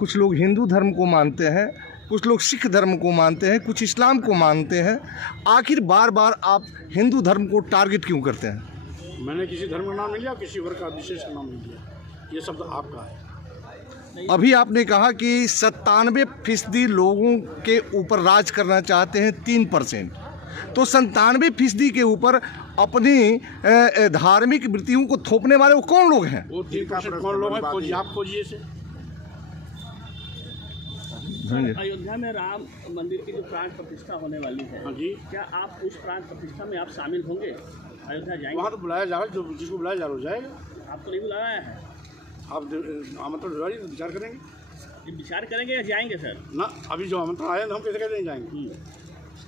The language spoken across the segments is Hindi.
कुछ लोग हिंदू धर्म को मानते हैं, कुछ लोग सिख धर्म को मानते हैं, कुछ इस्लाम को मानते हैं। आखिर बार बार आप हिंदू धर्म को टारगेट क्यों करते हैं? मैंने किसी धर्म का नाम नहीं लिया, किसी वर्ग का विशेष का नाम नहीं लिया, ये शब्द आपका है। अभी आपने कहा कि 97% लोगों के ऊपर राज करना चाहते हैं 3%, तो 97% के ऊपर अपनी धार्मिक वृत्तियों को थोपने वाले वो कौन लोग हैं? वो 3% कौन लोग हैं? खोजिए, आप खोजिए से। अयोध्या में राम मंदिर की जो प्राण प्रतिष्ठा होने वाली है, हाँ जी, क्या आप उस प्राण प्रतिष्ठा में आप शामिल होंगे? अयोध्या जाएंगे? वहाँ तो बुलाया जाएगा, जो जिसको बुलाया जा रहा हो जाएगा। आपको नहीं बुलाया है? आप आमंत्रण भिजवाइए तो विचार करेंगे। ये विचार करेंगे या जाएंगे सर? ना, अभी जो आमंत्रण आया हम कैसे कहते हैं जाएंगे।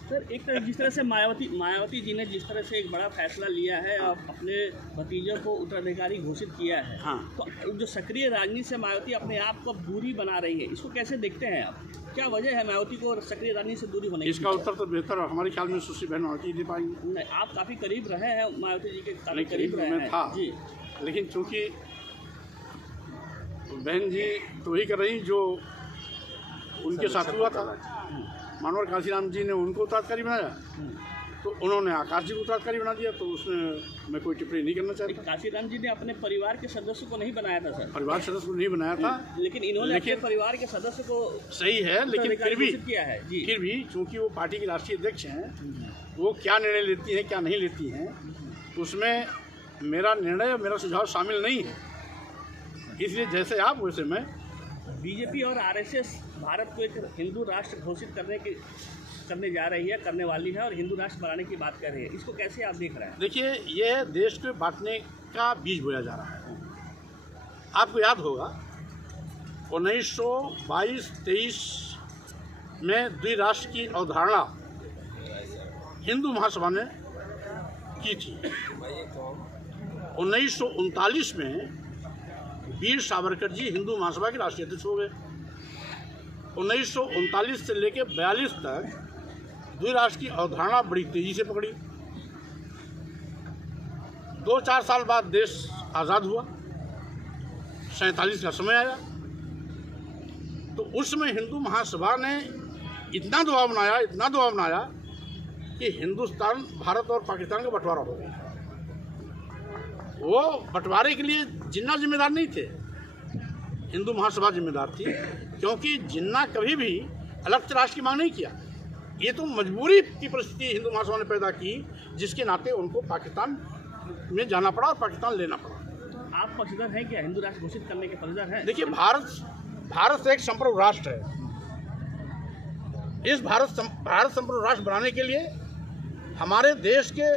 सर, एक तरह जिस तरह से मायावती जी ने जिस तरह से एक बड़ा फैसला लिया है और अपने भतीजों को उत्तराधिकारी घोषित किया है, हाँ, तो जो सक्रिय राजनीति से मायावती अपने आप को दूरी बना रही है, इसको कैसे देखते हैं आप? क्या वजह है मायावती को सक्रिय राजनीति से दूरी होने की? इसका उत्तर तो बेहतर हमारे ख्याल में सुश्री बहन मायावती दे पाएंगे। नहीं, आप काफ़ी करीब रहे हैं मायावती जी के, काफ़ी करीब रहे हैं था जी, लेकिन चूँकि बहन जी तो ही कर रही जो उनके साथ हुआ था। मानवर काशीराम जी ने उनको उत्तराधिकारी बनाया, तो उन्होंने आकाश जी को उत्तराधिकारी बना दिया, तो उसमें मैं कोई टिप्पणी नहीं करना चाहता। काशीराम जी ने अपने परिवार के सदस्य को नहीं बनाया था सर? परिवार सदस्य को नहीं बनाया था, लेकिन इन्होंने अपने परिवार के सदस्य को सही है, लेकिन फिर भी किया है जी। फिर भी चूँकि वो पार्टी की राष्ट्रीय अध्यक्ष हैं, वो क्या निर्णय लेती हैं क्या नहीं लेती हैं, उसमें मेरा निर्णय और मेरा सुझाव शामिल नहीं है। इसलिए जैसे आप वैसे मैं। बीजेपी और आरएसएस भारत को एक हिंदू राष्ट्र घोषित करने जा रही है, करने वाली है, और हिंदू राष्ट्र बनाने की बात कर रही है, इसको कैसे आप देख रहे हैं? देखिए, ये देश को बांटने का बीज बोया जा रहा है। आपको याद होगा 1922-23 में द्विराष्ट्र की अवधारणा हिंदू महासभा ने की थी। 1939 में वीर सावरकर जी हिंदू महासभा के राष्ट्रीय अध्यक्ष हो गए। 1939 से लेकर 42 तक द्विराष्ट्र की अवधारणा बड़ी तेजी से पकड़ी। 2-4 साल बाद देश आज़ाद हुआ, 47 का समय आया, तो उसमें हिंदू महासभा ने इतना दबाव बनाया कि हिंदुस्तान, भारत और पाकिस्तान का बंटवारा हो गया। वो बंटवारे के लिए जिन्ना जिम्मेदार नहीं थे, हिंदू महासभा जिम्मेदार थी, क्योंकि जिन्ना कभी भी अलग राष्ट्र की मांग नहीं किया। ये तो मजबूरी की परिस्थिति हिंदू महासभा ने पैदा की, जिसके नाते उनको पाकिस्तान में जाना पड़ा और पाकिस्तान लेना पड़ा। आप पक्षधर हैं क्या? हिंदू राष्ट्र घोषित करने के पक्षधर हैं? देखिए, भारत एक संप्रभु राष्ट्र है। इस भारत संप्रभु राष्ट्र बनाने के लिए हमारे देश के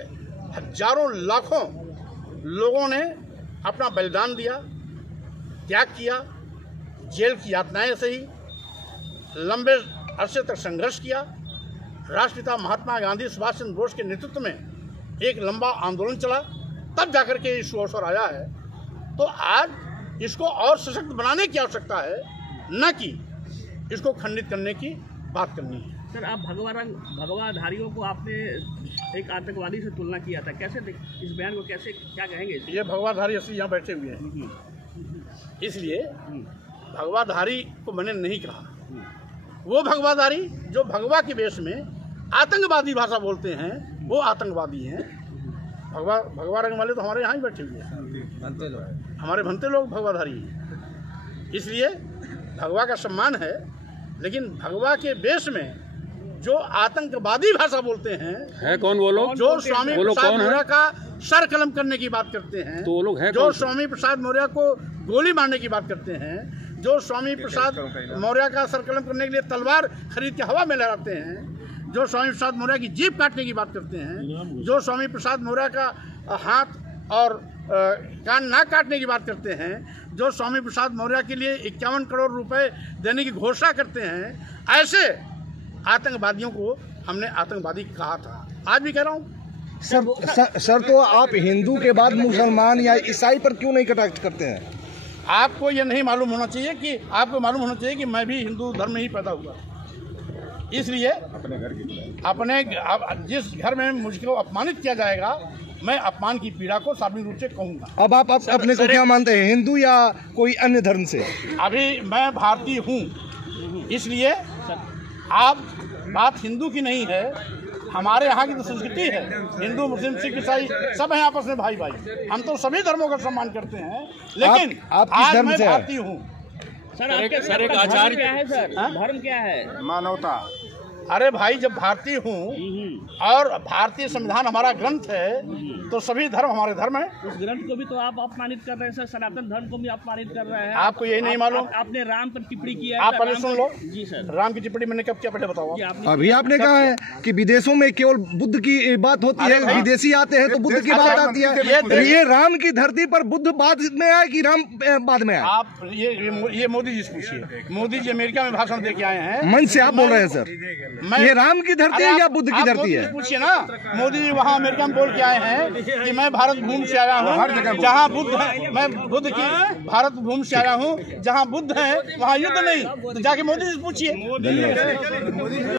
हजारों लाखों लोगों ने अपना बलिदान दिया, त्याग किया, जेल की यातनाएं सही, लंबे अरसे तक संघर्ष किया। राष्ट्रपिता महात्मा गांधी, सुभाष चंद्र बोस के नेतृत्व में एक लंबा आंदोलन चला, तब जाकर के इस अवसर आया है। तो आज इसको और सशक्त बनाने की आवश्यकता है, न कि इसको खंडित करने की बात करनी है। सर, आप भगवाधारियों को आपने एक आतंकवादी से तुलना किया था, कैसे इस बयान को कैसे क्या कहेंगे? ये भगवाधारी असली यहाँ बैठे हुए हैं, इसलिए भगवाधारी को मैंने नहीं कहा। वो भगवाधारी जो भगवा के वेश में आतंकवादी भाषा बोलते हैं, वो आतंकवादी हैं। भगवा रंग वाले तो हमारे यहाँ ही बैठे हुए हैं, हमारे भंते लोग भगवाधारी हैं। इसलिए भगवा का सम्मान है, लेकिन भगवा के वेश में जो आतंकवादी भाषा बोलते हैं कौन वो लोग? जो स्वामी प्रसाद मौर्य का सर कलम करने की बात करते हैं, तो वो लोग हैं जो स्वामी प्रसाद मौर्य को गोली मारने की बात करते हैं, जो स्वामी प्रसाद मौर्य का सर कलम करने के लिए तलवार खरीद के हवा में लहराते हैं, जो स्वामी प्रसाद मौर्य की जीभ काटने की बात करते हैं, जो स्वामी प्रसाद मौर्य का हाथ और कान नाक काटने की बात करते हैं, जो स्वामी प्रसाद मौर्य के लिए 51 करोड़ रुपए देने की घोषणा करते हैं, ऐसे आतंकवादियों को हमने आतंकवादी कहा था, आज भी कह रहा हूँ। सर, तो आप हिंदू के बाद मुसलमान या ईसाई पर क्यों नहीं कटाक्ष करते हैं? आपको ये नहीं मालूम होना चाहिए कि आपको मालूम होना चाहिए कि मैं भी हिंदू धर्म में ही पैदा हुआ, इसलिए अपने जिस घर में मुझको अपमानित किया जाएगा, मैं अपमान की पीड़ा को सार्वजनिक रूप से कहूँगा। अब आप अपने को क्या मानते हैं, हिंदू या कोई अन्य धर्म से? अभी मैं भारतीय हूँ, इसलिए आप बात हिंदू की नहीं है, हमारे यहाँ की तो संस्कृति है, हिंदू मुस्लिम सिख ईसाई सब हैं आपस में भाई भाई, हम तो सभी धर्मों का सम्मान करते हैं, लेकिन आप किस आज धर्म मैं से भारतीय हूँ। सर एक आचार्य क्या है सर? धर्म क्या है? मानवता। अरे भाई, जब भारतीय हूँ और भारतीय संविधान हमारा ग्रंथ है तो सभी धर्म हमारे धर्म है। उस ग्रंथ को भी तो आप अपमानित कर रहे हैं सर, सनातन धर्म को भी अपमानित कर रहे हैं। आपको यही नहीं मालूम? आपने राम पर टिप्पणी किया है। आप पहले सुन लो। जी सर। राम की टिप्पणी मैंने कब किया, पहले बताओ। अभी आपने कहा है कि विदेशों में केवल बुद्ध की बात होती है, विदेशी आते हैं तो बुद्ध की बात आती है। ये राम की धरती पर बुद्ध बाद में आए कि राम बाद में आए? आप ये मोदी जी से पूछिए। मोदी जी अमेरिका में भाषण दे के आए हैं। मन से आप बोल रहे हैं सर, ये राम की धरती है या बुद्ध की धरती है? पूछिए ना, मोदी जी वहाँ अमेरिका में बोल के आए हैं कि मैं भारत भूमि से आया हूँ जहाँ बुद्ध है, मैं बुद्ध की भारत भूमि से आया हूँ जहाँ बुद्ध है वहाँ युद्ध नहीं। तो जाके मोदी जी से पूछिए।